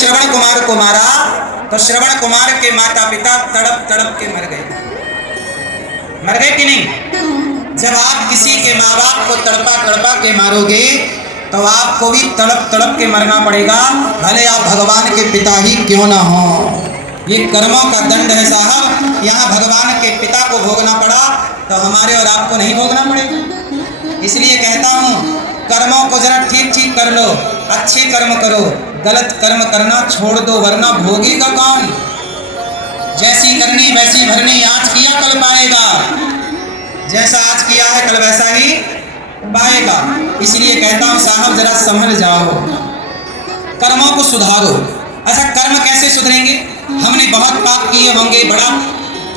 श्रवण कुमार को मारा तो श्रवण कुमार के माता पिता तड़प तड़प के मर गए। मर गए कि नहीं? जब आप किसी के माँ बाप को तड़पा तड़पा के मारोगे तो आपको भी तड़प तड़प के मरना पड़ेगा, भले आप भगवान के पिता ही क्यों ना हो। ये कर्मों का दंड है साहब। यहाँ भगवान के पिता को भोगना पड़ा तो हमारे और आपको नहीं भोगना पड़ेगा। इसलिए कहता हूँ कर्मों को जरा ठीक ठीक कर लो, अच्छे कर्म करो, गलत कर्म करना छोड़ दो, वरना भोगेगा कौन? जैसी करनी वैसी भरनी, आज किया कल पाएगा। जैसा आज किया है कल वैसा ही पाएगा। इसलिए कहता हूँ साहब जरा संभल जाओ, कर्मों को सुधारो। अच्छा कर्म कैसे सुधरेंगे? हमने बहुत पाप किए होंगे, बड़ा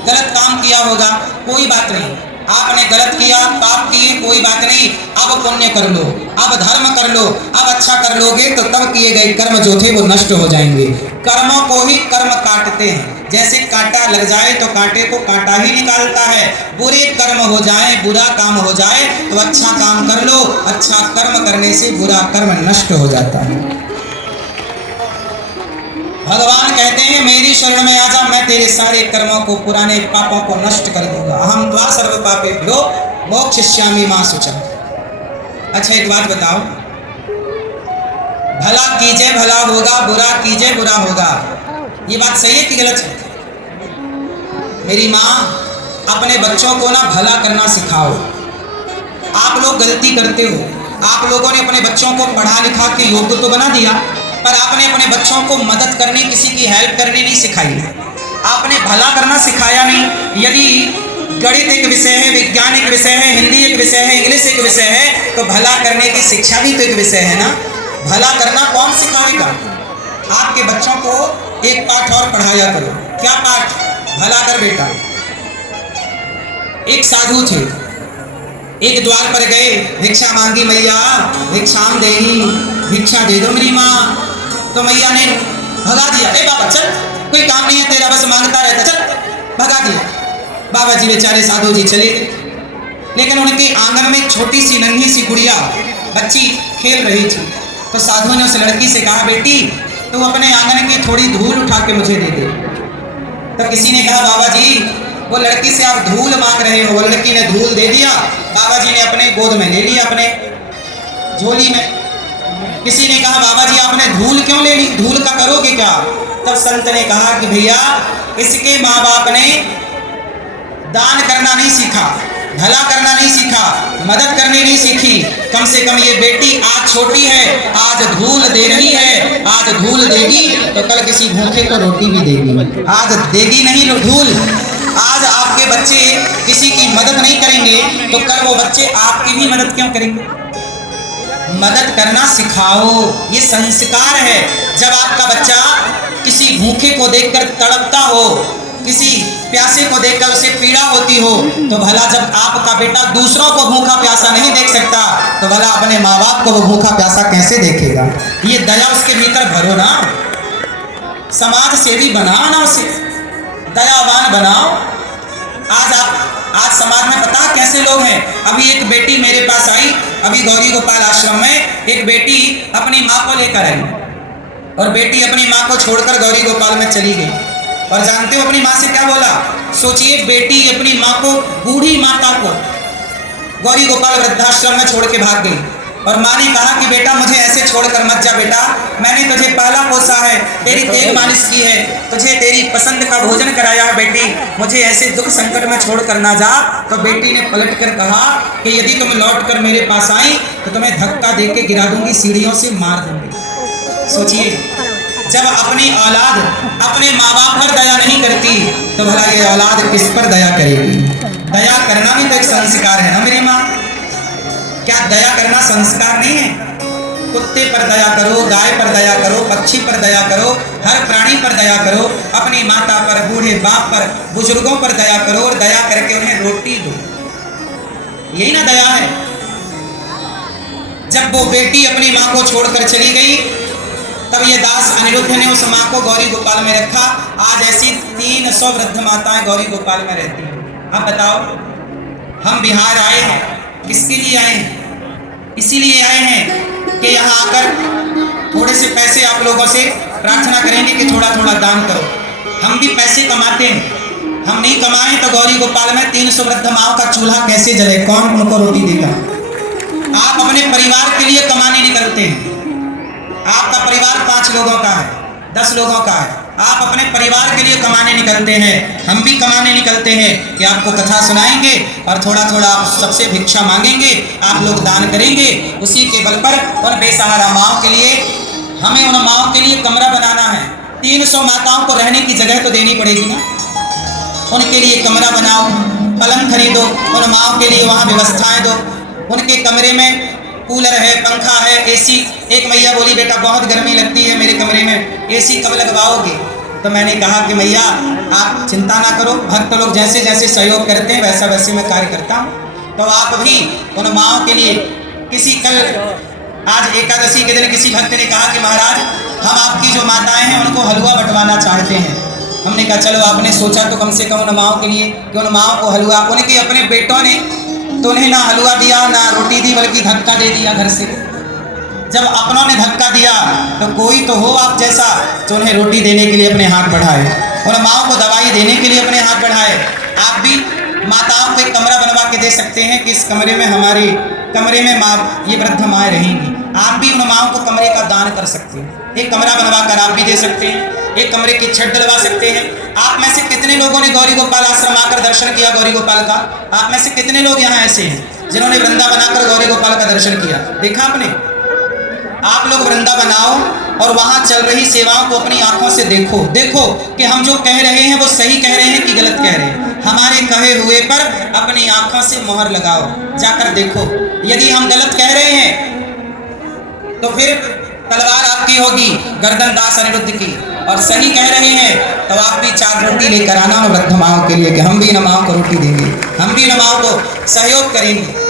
गलत काम किया होगा, कोई बात नहीं। आपने गलत किया, पाप किए, कोई बात नहीं। अब पुण्य कर लो, अब धर्म कर लो, अब अच्छा कर लोगे तो तब किए गए कर्म जो थे वो नष्ट हो जाएंगे। कर्मों को ही कर्म काटते हैं। जैसे कांटा लग जाए तो कांटे को कांटा ही निकालता है। बुरे कर्म हो जाए, बुरा काम हो जाए तो अच्छा काम कर लो। अच्छा कर्म करने से बुरा कर्म नष्ट हो जाता है। भगवान कहते हैं मेरी शरण में आ जा, मैं तेरे सारे कर्मों को, पुराने पापों को नष्ट कर दूंगा। अहम त्वा सर्व पापेभ्यो मोक्षयिष्यामि मा शुचः। अच्छा एक बात बताओ, भला कीजिए भला होगा, बुरा कीजिए बुरा होगा, ये बात सही है कि गलत है? मेरी माँ अपने बच्चों को ना भला करना सिखाओ। आप लोग गलती करते हो, आप लोगों ने अपने बच्चों को पढ़ा लिखा के योग्य तो बना दिया, पर आपने अपने बच्चों को मदद करनी, किसी की हेल्प करनी नहीं सिखाई। आपने भला करना सिखाया नहीं। यदि गणित एक विषय है, विज्ञान एक विषय है, हिंदी एक विषय है, इंग्लिश एक विषय है, तो भला करने की शिक्षा भी तो एक विषय है ना। भला करना कौन सिखाएगा? आपके बच्चों को एक पाठ और पढ़ाया करो। क्या पाठ? भला कर बेटा। एक साधु थे, एक द्वार पर गए, भिक्षा मांगी, मैया भिक्षाम देही, भिक्षा दे दो मेरी माँ। तो मैया ने भगा दिया, ए बाबा चल, कोई काम नहीं है तेरा, बस मांगता रहता, चल, भगा दिया। बाबा जी बेचारे साधु जी चले गए। लेकिन उनके आंगन में एक छोटी सी नन्ही सी गुड़िया बच्ची खेल रही थी। तो साधु ने उस लड़की से कहा, बेटी तू अपने आंगन की थोड़ी धूल उठा के मुझे दे दे। तो किसी ने कहा, बाबा जी वो लड़की से आप धूल मांग रहे हो। वो लड़की ने धूल दे दिया, बाबा जी ने अपने गोद में ले लिया, अपने झोली में। किसी ने कहा, बाबा जी आपने धूल क्यों ले ली, धूल का करोगे क्या? तब संत ने कहा कि भैया इसके माँ बाप ने दान करना नहीं सीखा, भला करना नहीं सीखा, मदद करनी नहीं सीखी। कम से कम ये बेटी आज छोटी है, आज धूल दे रही है, आज धूल देगी तो कल किसी भूखे को रोटी भी देगी। आज देगी नहीं धूल, आज आपके बच्चे किसी की मदद नहीं करेंगे तो कल वो बच्चे आपकी भी मदद क्यों करेंगे? मदद करना सिखाओ, ये संस्कार है। जब आपका बच्चा किसी भूखे को देखकर तड़पता हो, किसी प्यासे को देखकर उसे पीड़ा होती हो, तो भला जब आपका बेटा दूसरों को भूखा प्यासा नहीं देख सकता तो भला अपने माँ बाप को वो भूखा प्यासा कैसे देखेगा? ये दया उसके भीतर भरो ना, समाज सेवी बनाओ ना, उसे दयावान बनाओ। आज समाज में पता कैसे लोग हैं। अभी एक बेटी मेरे पास आई, अभी गौरी गोपाल आश्रम में एक बेटी अपनी माँ को लेकर आई और बेटी अपनी माँ को छोड़कर गौरी गोपाल में चली गई। और जानते हो अपनी माँ से क्या बोला? सोचिए, बेटी अपनी माँ को, बूढ़ी माता को गौरी गोपाल वृद्धाश्रम में छोड़ के भाग गई। और माँ ने कहा कि बेटा मुझे ऐसे छोड़कर मत जा बेटा, मैंने तुझे पाला पोसा है, तेरी देख मालिश की है, तुझे तेरी पसंद का भोजन कराया है, बेटी मुझे ऐसे दुख संकट में छोड़ कर ना जा। तो बेटी ने पलट कर कहा कि यदि तुम लौट कर मेरे पास आई तो तुम्हें धक्का दे के गिरा दूंगी, सीढ़ियों से मार दूंगी। सोचिए, जब अपनी औलाद अपने माँ बाप पर दया नहीं करती तो भला ये औलाद किस पर दया करेगी? दया करना भी तो एक संस्कार है ना मेरी माँ। क्या दया करना संस्कार नहीं है? कुत्ते पर दया करो, गाय पर दया करो, पक्षी पर दया करो, हर प्राणी पर दया करो, अपनी माता पर, बूढ़े बाप पर, बुजुर्गों पर दया करो और दया करके उन्हें रोटी दो। यही ना दया है। जब वो बेटी अपनी माँ को छोड़कर चली गई तब ये दास अनिरुद्ध ने उस माँ को गौरी गोपाल में रखा। आज ऐसी 300 वृद्ध माताएं गौरी गोपाल में रहती हैं। अब बताओ, हम बिहार आए हैं, किसके लिए आए हैं? इसीलिए आए हैं कि यहाँ आकर थोड़े से पैसे आप लोगों से प्रार्थना करेंगे कि थोड़ा थोड़ा दान करो। हम भी पैसे कमाते हैं, हम नहीं कमाएं तो गौरी गोपाल में 300 वृद्ध माओं का चूल्हा कैसे जले, कौन उनको रोटी देगा। आप अपने परिवार के लिए कमाने निकलते हैं, आपका परिवार 5 लोगों का है, 10 लोगों का है, आप अपने परिवार के लिए कमाने निकलते हैं, हम भी कमाने निकलते हैं कि आपको कथा सुनाएंगे और थोड़ा थोड़ा आप सबसे भिक्षा मांगेंगे, आप लोग दान करेंगे। उसी के बल पर उन बेसहारा माओं के लिए, हमें उन माओं के लिए कमरा बनाना है। 300 माताओं को रहने की जगह तो देनी पड़ेगी ना, उनके लिए कमरा बनाओ, पलंग खरीदो, उन माओं के लिए वहाँ व्यवस्थाएं दो, उनके कमरे में कूलर है, पंखा है, एसी। एक मैया बोली बेटा बहुत गर्मी लगती है मेरे कमरे में, एसी कब लगवाओगे। तो मैंने कहा कि मैया आप चिंता ना करो, भक्त लोग जैसे जैसे सहयोग करते हैं वैसा वैसे मैं कार्य करता हूँ। तो आप भी उन माओं के लिए कल आज एकादशी के दिन किसी भक्त ने कहा कि महाराज हम आपकी जो माताएं हैं उनको हलवा बंटवाना चाहते हैं। हमने कहा चलो, आपने सोचा तो कम से कम उन माओं के लिए कि उन माओं को हलवा, उनके अपने बेटों ने तो उन्हें ना हलवा दिया ना रोटी दी, बल्कि धक्का दे दिया घर से। जब अपनों ने धक्का दिया तो कोई तो हो आप जैसा जो उन्हें रोटी देने के लिए अपने हाथ बढ़ाए, उन माओं को दवाई देने के लिए अपने हाथ बढ़ाए। आप भी माताओं को एक कमरा बनवा के दे सकते हैं कि इस कमरे में हमारे कमरे में माँ ये वृद्ध माएँ रहेंगी। आप भी उन माओं को कमरे का दान कर सकते हैं, एक कमरा बनवा कर आप भी दे सकते हैं, एक कमरे की छत डलवा सकते हैं। आप में से कितने लोगों ने गौरी गोपाल आश्रम आकर दर्शन किया गौरी गोपाल का? आप में से कितने लोग यहाँ ऐसे हैं जिन्होंने वृंदावन आकर गौरी गोपाल का दर्शन किया? देखा आपने? आप लोग वृंदावन आओ और वहाँ चल रही सेवाओं को अपनी आंखों से देखो, देखो कि हम जो कह रहे हैं वो सही कह रहे हैं कि गलत कह रहे हैं। हमारे कहे हुए पर अपनी आंखों से मोहर लगाओ, जाकर देखो। यदि हम गलत कह रहे हैं तो फिर तलवार आपकी होगी, गर्दन दास अनिरुद्ध की, और सही कह रहे हैं तो आप भी 4 रोटी लेकर आना उन वृद्ध माओं के लिए कि हम भी इन माओं को रोटी देंगे, हम भी इन माओं को सहयोग करेंगे।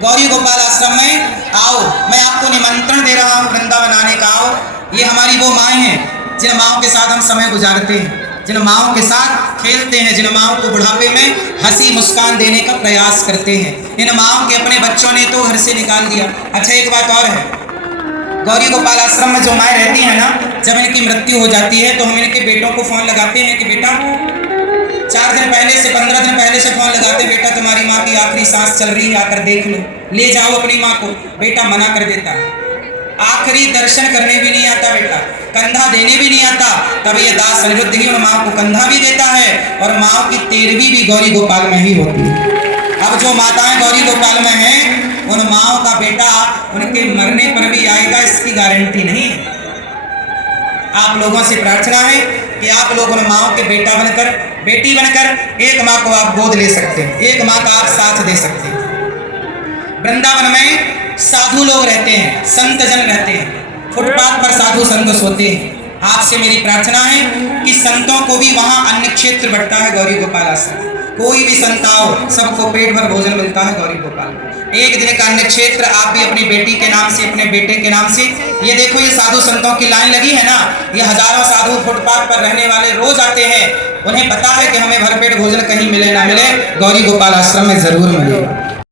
गौरी गोपाल आश्रम में आओ, मैं आपको निमंत्रण दे रहा हूँ वृंदावन आने का। आओ, ये हमारी वो माएँ हैं जिन माओं के साथ हम समय गुजारते हैं, जिन माओं के साथ खेलते हैं, जिन माओं को बुढ़ापे में हंसी मुस्कान देने का प्रयास करते हैं। इन माओं के अपने बच्चों ने तो घर से निकाल दिया। अच्छा, एक बात और है, गौरी गोपाल आश्रम में जो माएँ रहती हैं ना, जब इनकी मृत्यु हो जाती है तो हम इनके बेटों को फ़ोन लगाते हैं कि बेटा 4 दिन पहले से 15 दिन पहले से फ़ोन लगाते हैं, बेटा तुम्हारी माँ की आखिरी सांस चल रही है, आकर देख लो, ले जाओ अपनी माँ को। बेटा मना कर देता है, आखिरी दर्शन करने भी नहीं आता बेटा, कंधा देने भी नहीं आता। तब ये दास अनिरुद्ध ही उन माँ को कंधा भी देता है और माँ की 13वीं भी गौरी गोपाल में ही होती है। अब जो माताएं गौरी गोपाल में हैं उन माओं का बेटा उनके मरने पर भी आएगा, इसकी गारंटी नहीं है। आप लोगों से प्रार्थना है कि आप लोग उन माओं के बेटा बनकर, बेटी बनकर एक माँ को आप गोद ले सकते हैं, एक माँ का आप साथ दे सकते हैं। वृंदावन में साधु लोग रहते हैं, संत जन रहते हैं, फुटपाथ पर साधु संत सोते हैं। आपसे मेरी प्रार्थना है कि संतों को भी वहाँ अन्य क्षेत्र बढ़ता है गौरी गोपाल आश्रम। कोई भी संत आओ, सबको पेट भर भोजन मिलता है गौरी गोपाल। एक दिन का अन्य क्षेत्र आप भी अपनी बेटी के नाम से, अपने बेटे के नाम से। ये देखो, ये साधु संतों की लाइन लगी है ना, ये हजारों साधु फुटपाथ पर रहने वाले रोज आते हैं। उन्हें पता है कि हमें भरपेट भोजन कहीं मिले ना मिले, गौरी गोपाल आश्रम में जरूर मिलेगा।